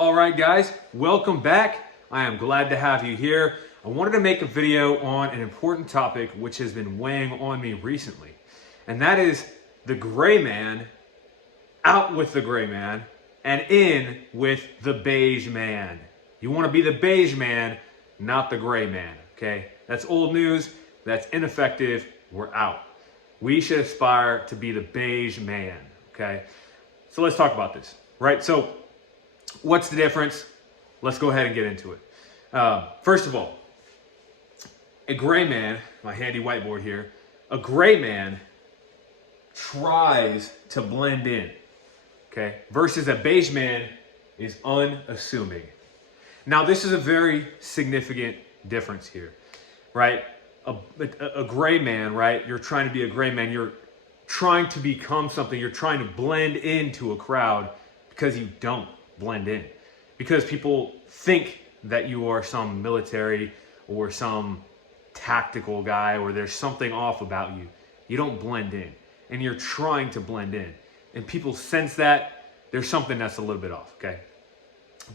All right, guys, welcome back. I am glad to have you here. I wanted to make a video on an important topic which has been weighing on me recently, and that is the gray man, out with the gray man, and in with the beige man. You want to be the beige man, not the gray man, okay? That's old news. That's ineffective. We're out. We should aspire to be the beige man, okay? So let's talk about this, right? So what's the difference? Let's go ahead and get into it. First of all, a gray man, my handy whiteboard here, a gray man tries to blend in, okay? Versus a beige man is unassuming. Now, this is a very significant difference here, right? A gray man, right? You're trying to be a gray man. You're trying to become something. You're trying to blend into a crowd because you don't blend in. Because people think that you are some military or some tactical guy or there's something off about you. You don't blend in. And you're trying to blend in. And people sense that there's something that's a little bit off, okay?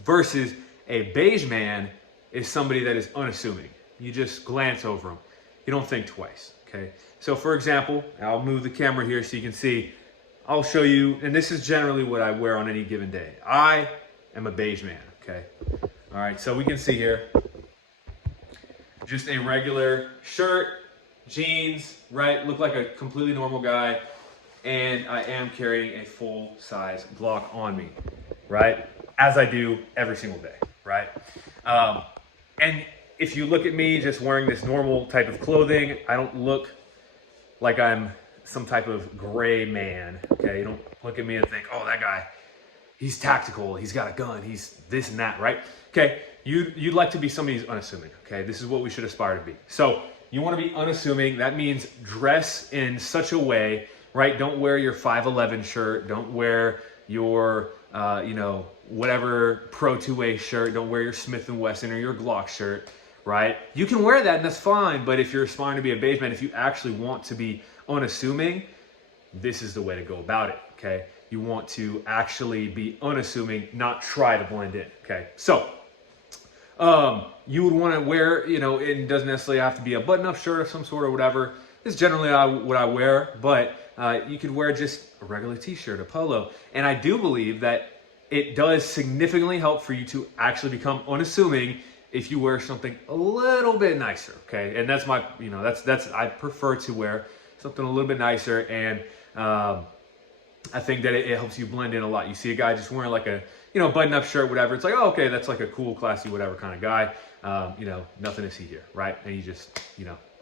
Versus a beige man is somebody that is unassuming. You just glance over them. You don't think twice, okay? So for example, I'll move the camera here so you can see. I'll show you, and this is generally what I wear on any given day. I am a beige man, okay? All right, so we can see here, just a regular shirt, jeans, right? Look like a completely normal guy, and I am carrying a full-size Glock on me, right? As I do every single day, right? And if you look at me just wearing this normal type of clothing, I don't look like I'm some type of gray man, okay? You don't look at me and think, oh, that guy, he's tactical, he's got a gun, he's this and that, right? Okay, you'd like to be somebody who's unassuming, okay? This is what we should aspire to be. So you want to be unassuming. That means dress in such a way, right? Don't wear your 511 shirt. Don't wear your, whatever Pro 2A shirt. Don't wear your Smith & Wesson or your Glock shirt, right? You can wear that and that's fine, but if you're aspiring to be a beige man, if you actually want to be unassuming, this is the way to go about it, okay? You want to actually be unassuming, not try to blend in, okay? So, you would want to wear, it doesn't necessarily have to be a button-up shirt of some sort or whatever. This is generally what I wear, but you could wear just a regular t-shirt, a polo. And I do believe that it does significantly help for you to actually become unassuming if you wear something a little bit nicer, okay? And that's my, I prefer to wear something a little bit nicer, and I think that it helps you blend in a lot. You see a guy just wearing like a, button-up shirt, whatever. It's like, oh, okay, that's like a cool, classy, whatever kind of guy. Nothing to see here, right? And you just,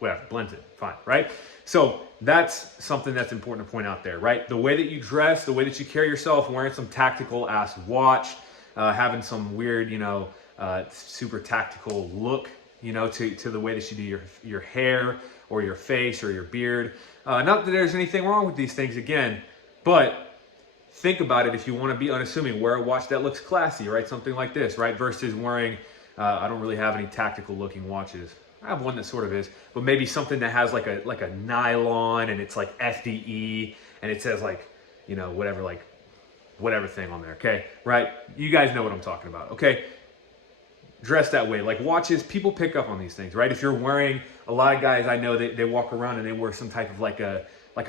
whatever, blends in, fine, right? So that's something that's important to point out there, right? The way that you dress, the way that you carry yourself, wearing some tactical ass watch, having some weird, super tactical look, to the way that you do your hair or your face or your beard. Not that there's anything wrong with these things, again, but think about it. If you want to be unassuming, wear a watch that looks classy, right? Something like this, right? Versus wearing, I don't really have any tactical looking watches. I have one that sort of is, but maybe something that has like a nylon and it's like FDE and it says like, whatever thing on there, okay? Right? You guys know what I'm talking about, okay? Dress that way. Like watches, people pick up on these things, right? If you're wearing, a lot of guys I know, they walk around and they wear some type of like a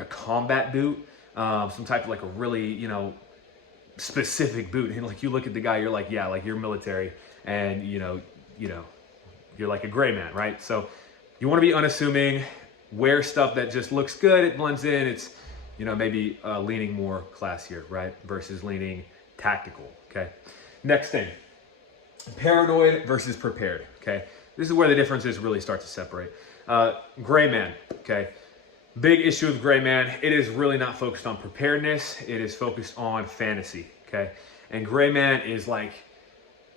combat boot, some type of like a really, specific boot. And like you look at the guy, you're like, yeah, like you're military and you're like a gray man, right? So you want to be unassuming, wear stuff that just looks good, it blends in, it's, maybe leaning more classier, right? Versus leaning tactical, okay? Next thing. Paranoid versus prepared, okay? This is where the differences really start to separate. Gray man, okay? Big issue with gray man, it is really not focused on preparedness, it is focused on fantasy, okay? And gray man is like,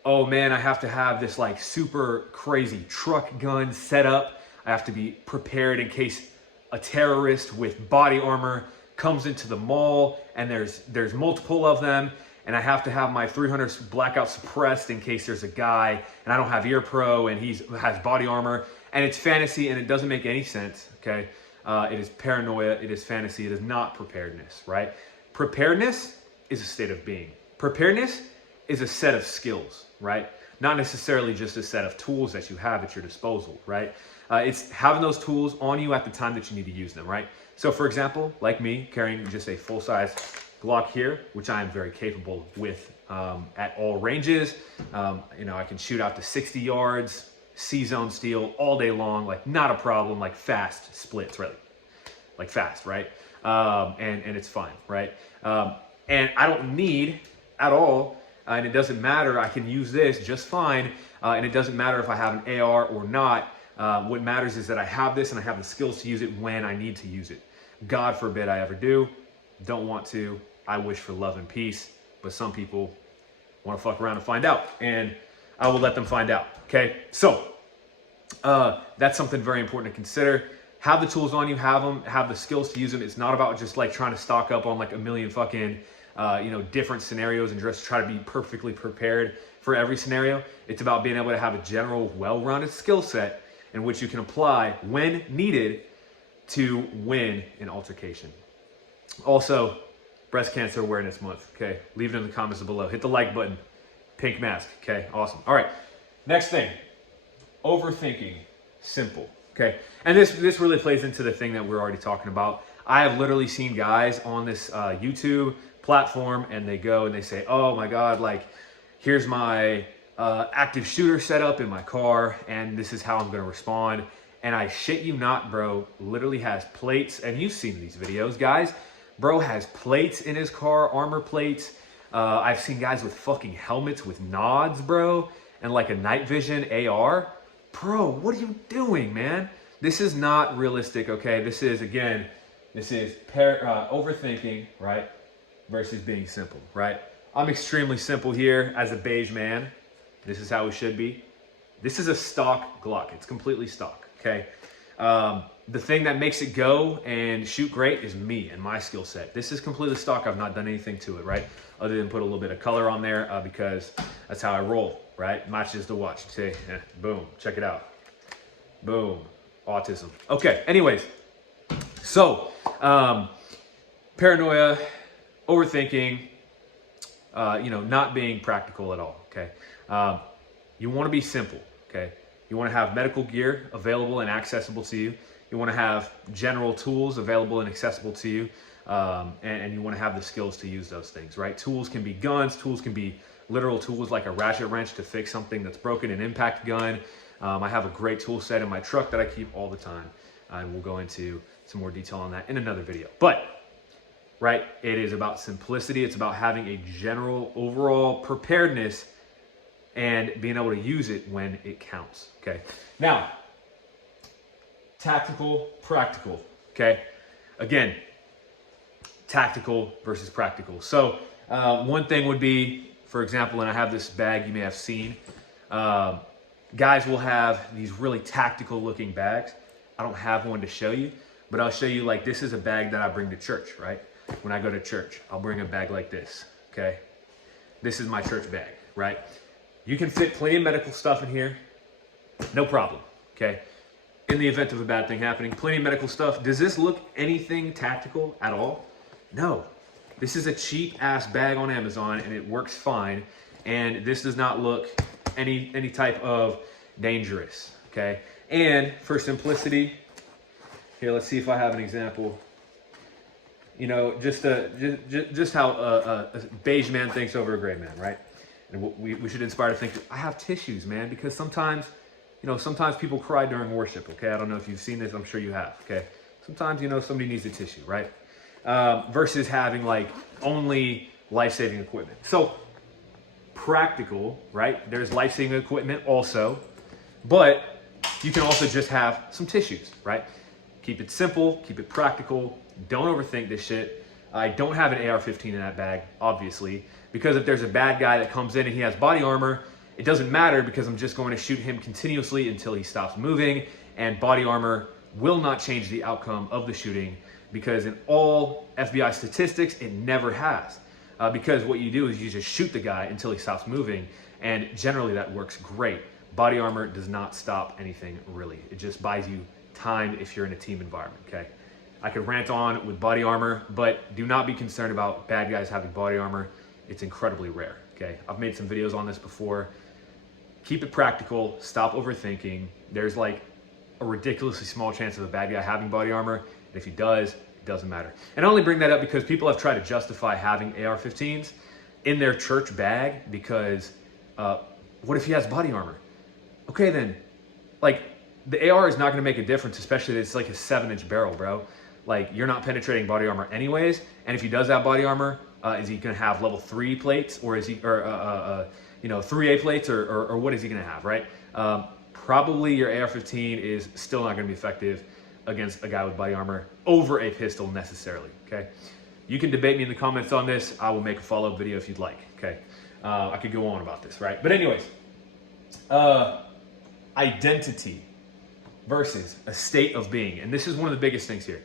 oh man, I have to have this like super crazy truck gun set up. I have to be prepared in case a terrorist with body armor comes into the mall and there's multiple of them. And I have to have my 300 blackout suppressed in case there's a guy and I don't have ear pro and he has body armor, and it's fantasy and it doesn't make any sense, okay? It is paranoia, it is fantasy, it is not preparedness, right? Preparedness is a state of being. Preparedness is a set of skills, right? Not necessarily just a set of tools that you have at your disposal, right? It's having those tools on you at the time that you need to use them, right? So for example, like me, carrying just a full-size Glock here, which I am very capable with at all ranges. You know, I can shoot out to 60 yards, C-zone steel all day long, like not a problem, like fast splits, right? Like fast, right? And it's fine, right? And I don't need at all, and it doesn't matter, I can use this just fine, and it doesn't matter if I have an AR or not. What matters is that I have this and I have the skills to use it when I need to use it. God forbid I ever do, don't want to, I wish for love and peace, but some people want to fuck around and find out, and I will let them find out, okay? So, that's something very important to consider. Have the tools on you, have them, have the skills to use them. It's not about just like trying to stock up on like a million fucking, you know, different scenarios and just try to be perfectly prepared for every scenario. It's about being able to have a general, well-rounded skill set in which you can apply when needed to win an altercation. Also, Breast Cancer Awareness Month, okay? Leave it in the comments below. Hit the like button. Pink mask, okay? Awesome. All right, next thing. Overthinking. Simple, okay? And this really plays into the thing that we're already talking about. I have literally seen guys on this YouTube platform, and they go and they say, oh my God, like, here's my active shooter setup in my car, and this is how I'm gonna respond. And I shit you not, bro, literally has plates, and you've seen these videos, guys. Bro has plates in his car, armor plates. I've seen guys with fucking helmets with nods, bro, and like a night vision AR. Bro, what are you doing, man? This is not realistic, okay? This is, again, this is overthinking, right, versus being simple, right? I'm extremely simple here as a beige man. This is how it should be. This is a stock Glock. It's completely stock, okay? The thing that makes it go and shoot great is me and my skill set. This is completely stock. I've not done anything to it, right? Other than put a little bit of color on there because that's how I roll, right? Matches the watch. See, boom, check it out. Boom, autism. Okay, anyways, so paranoia, overthinking, you know, not being practical at all, okay? You want to be simple, okay? You want to have medical gear available and accessible to you. You want to have general tools available and accessible to you. And you want to have the skills to use those things, right? Tools can be guns. Tools can be literal tools like a ratchet wrench to fix something that's broken, an impact gun. I have a great tool set in my truck that I keep all the time. And we'll go into some more detail on that in another video. But, right, it is about simplicity. It's about having a general overall preparedness and being able to use it when it counts, okay? Now, tactical, practical, okay? Again, tactical versus practical. So one thing would be, for example, and I have this bag you may have seen, guys will have these really tactical looking bags. I don't have one to show you, but I'll show you, like, this is a bag that I bring to church, right? When I go to church, I'll bring a bag like this, okay? This is my church bag, right? You can fit plenty of medical stuff in here, no problem, okay? In the event of a bad thing happening, plenty of medical stuff. Does this look anything tactical at all? No. This is a cheap ass bag on Amazon and it works fine. And this does not look any type of dangerous, okay? And for simplicity, here, let's see if I have an example. You know, just how a beige man thinks over a gray man, right? And we should inspire to think, I have tissues, man, because sometimes, you know, sometimes people cry during worship, okay? I don't know if you've seen this. I'm sure you have, okay? Sometimes, you know, somebody needs a tissue, right? Versus having, like, only life-saving equipment. So, practical, right? There's life-saving equipment also, but you can also just have some tissues, right? Keep it simple, keep it practical. Don't overthink this shit. I don't have an AR-15 in that bag, obviously, because if there's a bad guy that comes in and he has body armor, it doesn't matter because I'm just going to shoot him continuously until he stops moving, and body armor will not change the outcome of the shooting because in all FBI statistics, it never has. Because what you do is you just shoot the guy until he stops moving, and generally that works great. Body armor does not stop anything, really. It just buys you time if you're in a team environment, okay? I could rant on with body armor, but do not be concerned about bad guys having body armor. It's incredibly rare, Okay, I've made some videos on this before. Keep it practical, stop overthinking. There's like a ridiculously small chance of a bad guy having body armor, and if he does, it doesn't matter. And I only bring that up because people have tried to justify having AR-15s in their church bag because what if he has body armor? Okay then, like the AR is not gonna make a difference, especially if it's like a 7-inch barrel, bro. Like you're not penetrating body armor anyways, and if he does have body armor, is he gonna have level 3 plates, or is he, or 3A plates, or what is he gonna have, right? Probably your AR-15 is still not gonna be effective against a guy with body armor over a pistol necessarily, okay? You can debate me in the comments on this. I will make a follow-up video if you'd like, okay? I could go on about this, right? But anyways, identity versus a state of being. And this is one of the biggest things here.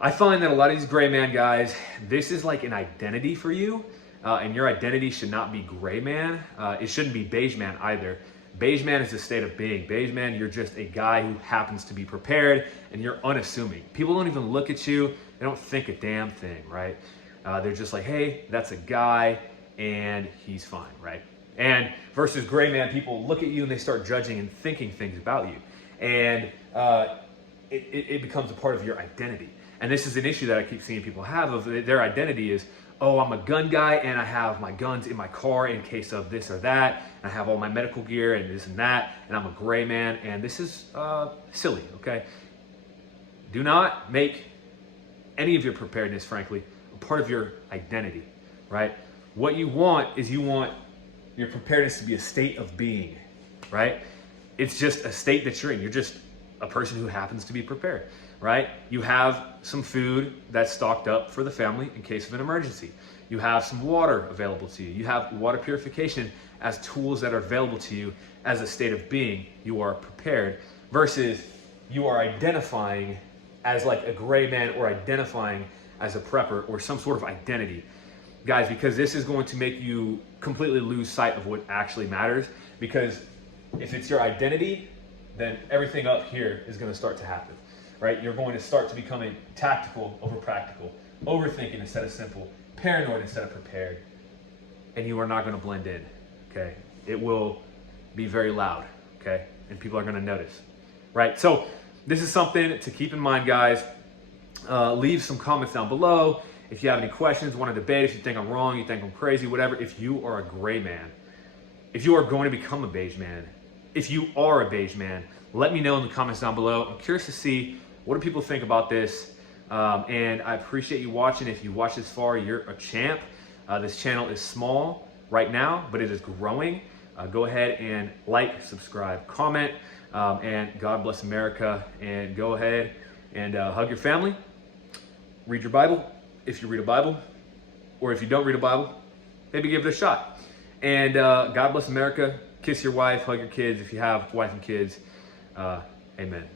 I find that a lot of these gray man guys, this is like an identity for you, and your identity should not be gray man. It shouldn't be beige man either. Beige man is a state of being. Beige man, you're just a guy who happens to be prepared, and you're unassuming. People don't even look at you. They don't think a damn thing, right? They're just like, hey, that's a guy, and he's fine, right? And versus gray man, people look at you and they start judging and thinking things about you. And it becomes a part of your identity. And this is an issue that I keep seeing people have of their identity is, oh, I'm a gun guy and I have my guns in my car in case of this or that. And I have all my medical gear and this and that. And I'm a gray man. And this is silly, okay? Do not make any of your preparedness, frankly, a part of your identity, right? What you want is you want your preparedness to be a state of being, right? It's just a state that you're in. You're just a person who happens to be prepared, right? You have some food that's stocked up for the family in case of an emergency. You have some water available to you. You have water purification as tools that are available to you as a state of being. You are prepared versus you are identifying as like a gray man or identifying as a prepper or some sort of identity. Guys, because this is going to make you completely lose sight of what actually matters, because if it's your identity, then everything up here is going to start to happen, right? You're going to start to becoming tactical over practical, overthinking instead of simple, paranoid instead of prepared, and you are not going to blend in, okay? It will be very loud, okay? And people are going to notice, right? So this is something to keep in mind, guys. Leave some comments down below. If you have any questions, want to debate, if you think I'm wrong, you think I'm crazy, whatever. If you are a gray man, if you are going to become a beige man, if you are a beige man, let me know in the comments down below. I'm curious to see what do people think about this. And I appreciate you watching. If you watched this far, you're a champ. This channel is small right now, but it is growing. Go ahead and like, subscribe, comment, and God bless America. And go ahead and hug your family. Read your Bible if you read a Bible, or if you don't read a Bible, maybe give it a shot. And God bless America. Kiss your wife, hug your kids if you have wife and kids. Amen.